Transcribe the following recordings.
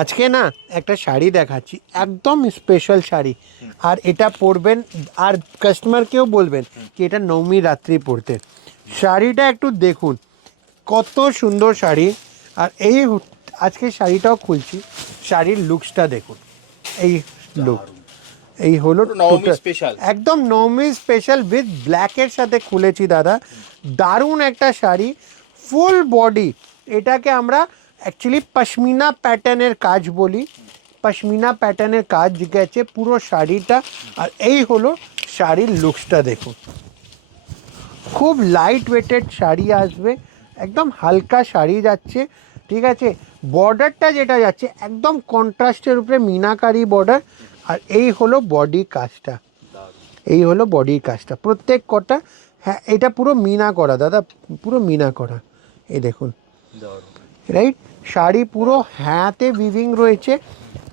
আজকে না একটা শাড়ি দেখাচ্ছি, একদম স্পেশাল শাড়ি। আর এটা পরবেন আর কাস্টমারকেও বলবেন কি এটা নবমী রাত্রি পরতে। শাড়িটা একটু দেখুন কত সুন্দর শাড়ি। আর এই আজকে শাড়িটাও খুলছি, শাড়ির লুকসটা দেখুন। এই লুক, এই হলো স্পেশাল, একদম নবমী স্পেশাল উইথ ব্ল্যাকের সাথে খুলেছি দাদা। দারুণ একটা শাড়ি, ফুল বডি। এটাকে আমরা অ্যাকচুয়ালি পশমিনা প্যাটার্নের কাজ বলি। পশমিনা প্যাটার্নের কাজ গেছে পুরো শাড়িটা। আর এই হলো শাড়ির লুকসটা দেখুন, খুব লাইট ওয়েটেড শাড়ি আসবে, একদম হালকা শাড়ি যাচ্ছে, ঠিক আছে। বর্ডারটা যেটা যাচ্ছে একদম কন্ট্রাস্টের উপরে মিনাকারি বর্ডার। আর এই হলো বডি কাজটা, এই হলো বডির কাজটা প্রত্যেক কটা। হ্যাঁ, এটা পুরো মিনা করা দাদা, পুরো মিনা করা। এই দেখুন, রাইট। শাড়ি পুরো হাতে উইভিং রয়েছে,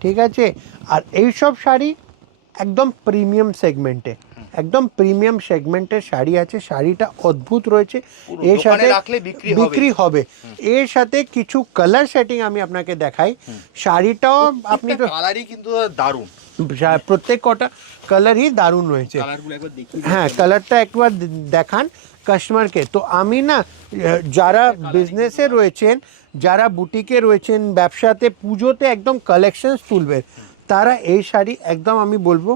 ঠিক আছে। আর এইসব শাড়ি একদম প্রিমিয়াম সেগমেন্টে, একদম প্রিমিয়াম সেগমেন্টের শাড়ি আছে। শাড়িটা অদ্ভুত রয়েছে, এর সাথে বিক্রি হবে। এর সাথে কিছু কালার সেটিং আমি আপনাকে দেখাই। শাড়িটাও আপনি তো কালারই কিন্তু দারুণ, প্রত্যেক কটা কালারই দারুণ রয়েছে। হ্যাঁ, কালারটা একবার দেখান কাস্টমারকে। তো আমি না, যারা বিজনেসে রয়েছেন, যারা বুটিকে রয়েছেন, ব্যবসাতে, পুজোতে একদম কালেকশনস তুলবেন, তারা এই শাড়ি একদম আমি বলবো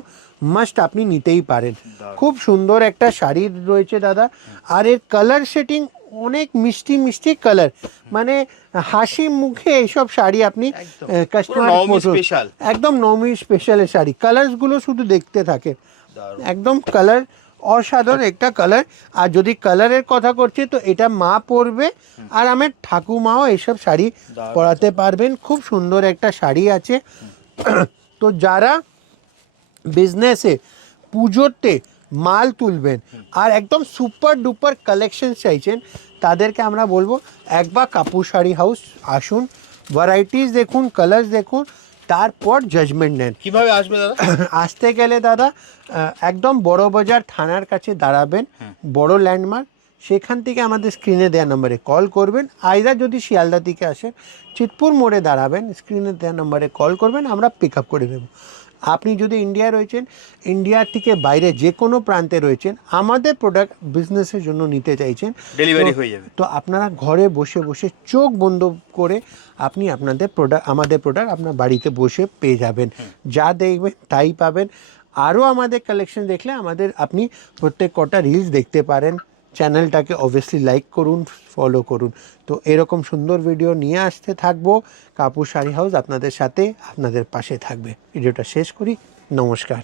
মাস্ট আপনি নিতেই পারেন। খুব সুন্দর একটা শাড়ি রয়েছে দাদা। আর এর কালার সেটিং অনেক মিষ্টি মিষ্টি কালার, মানে হাসি মুখে এইসব শাড়ি আপনি কাস্টমার একদম নবমী স্পেশালের শাড়ি। কালারসগুলো শুধু দেখতে থাকে, একদম কালার অসাধারণ একটা কালার। আর যদি কালারের কথা করছি তো এটা মা পরবে, আর আমার ঠাকুমাও এইসব শাড়ি পরাতে পারবেন। খুব সুন্দর একটা শাড়ি আছে। তো যারা বিজনেসে পুজোতে মাল তুলবেন আর একদম সুপার ডুপার কালেকশন চাইছেন, তাদেরকে আমরা বলবো একবার কাপুর শাড়ি হাউস আসুন, ভ্যারাইটিস দেখুন, কালার্স দেখুন, তারপর জাজমেন্ট নেন। কিভাবে আসবে দাদা? আসতে গেলে দাদা একদম বড় বাজার থানার কাছে দাঁড়াবেন, বড় ল্যান্ডমার্ক। সেখান থেকে আমাদের স্ক্রিনে দেওয়া নম্বরে কল করবেন। আইদার যদি শিয়ালদা থেকে আসেন, চিতপুর মোড়ে দাঁড়াবেন, স্ক্রিনে দেওয়া নম্বরে কল করবেন, আমরা পিক আপ করে দেবো। আপনি যদি ইন্ডিয়ায় রয়েছেন, ইন্ডিয়ার থেকে বাইরে যে কোনো প্রান্তে রয়েছেন, আমাদের প্রোডাক্ট বিজনেসের জন্য নিতে চাইছেন, ডেলিভারি হয়ে যাবে। তো আপনারা ঘরে বসে বসে চোখ বন্ধ করে আপনি আপনাদের প্রোডাক্ট, আমাদের প্রোডাক্ট আপনার বাড়িতে বসে পেয়ে যাবেন। যা দেখবেন তাই পাবেন। আরও আমাদের কালেকশন দেখলে আমাদের আপনি প্রত্যেক কটা রিলস দেখতে পারেন। চ্যানেলটাকে অবভিয়াসলি লাইক করুন, ফলো করুন। তো এরকম সুন্দর ভিডিও নিয়ে আসতে থাকবো। কাপুর শাড়ি হাউস আপনাদের সাথে, আপনাদের পাশে থাকবে। ভিডিওটা শেষ করি, নমস্কার।